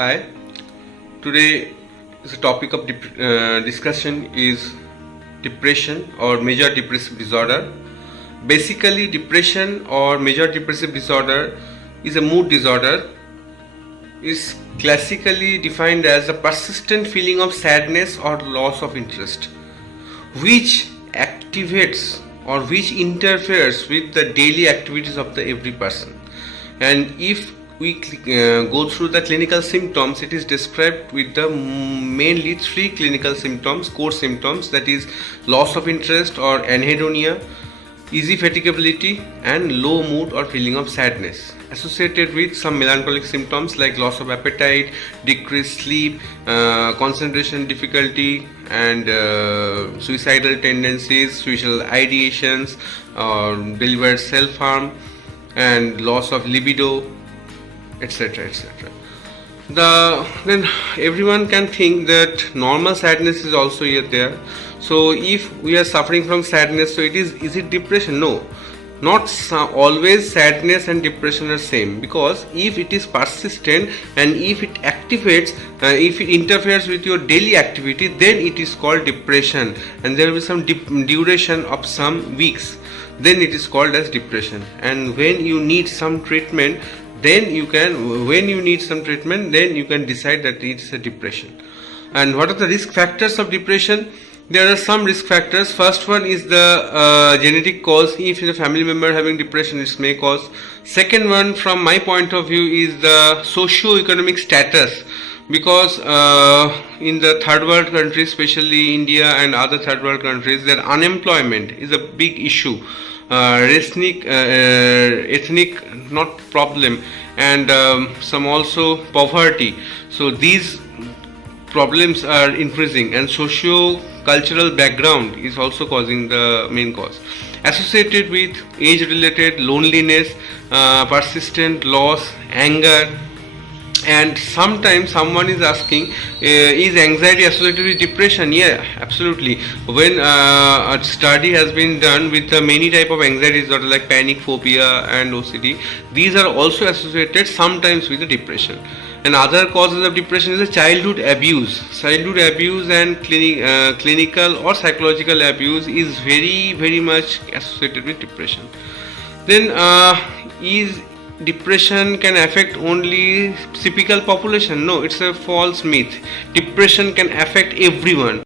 Hi. Today the topic of discussion is depression or major depressive disorder. Basically, depression or major depressive disorder is a mood disorder. Is classically defined as a persistent feeling of sadness or loss of interest, which activates or which interferes with the daily activities of the every person. And if we go through the clinical symptoms, it is described with the mainly three clinical symptoms, core symptoms, that is loss of interest or anhedonia, easy fatigability, and low mood or feeling of sadness, associated with some melancholic symptoms like loss of appetite, decreased sleep, concentration difficulty, and suicidal tendencies, suicidal ideations, deliberate self-harm, and loss of libido, etc. etc. Then everyone can think that normal sadness is also here there. So if we are suffering from sadness, so is it depression? No, not always sadness and depression are same, because if it is persistent and if it activates, if it interferes with your daily activity, then it is called depression, and there will be some duration of some weeks, then it is called as depression. And when you need some treatment, then you can decide that it is a depression. And what are the risk factors of depression? There are some risk factors. First one is the genetic cause. If a family member having depression, it may cause. Second one, from my point of view, is the socio-economic status, because in the third world countries, especially India and other third world countries, their unemployment is a big issue. Ethnic not problem, and some also poverty. So these problems are increasing, and socio-cultural background is also causing the main cause, associated with age-related loneliness, persistent loss, anger. And sometimes someone is asking, is anxiety associated with depression? Yeah, absolutely. When a study has been done with many type of anxiety disorder like panic, phobia, and OCD, these are also associated sometimes with the depression. And other causes of depression is the childhood abuse. Childhood abuse and clinical or psychological abuse is very much associated with depression. Then is depression can affect only typical population? No, it's a false myth. Depression can affect everyone.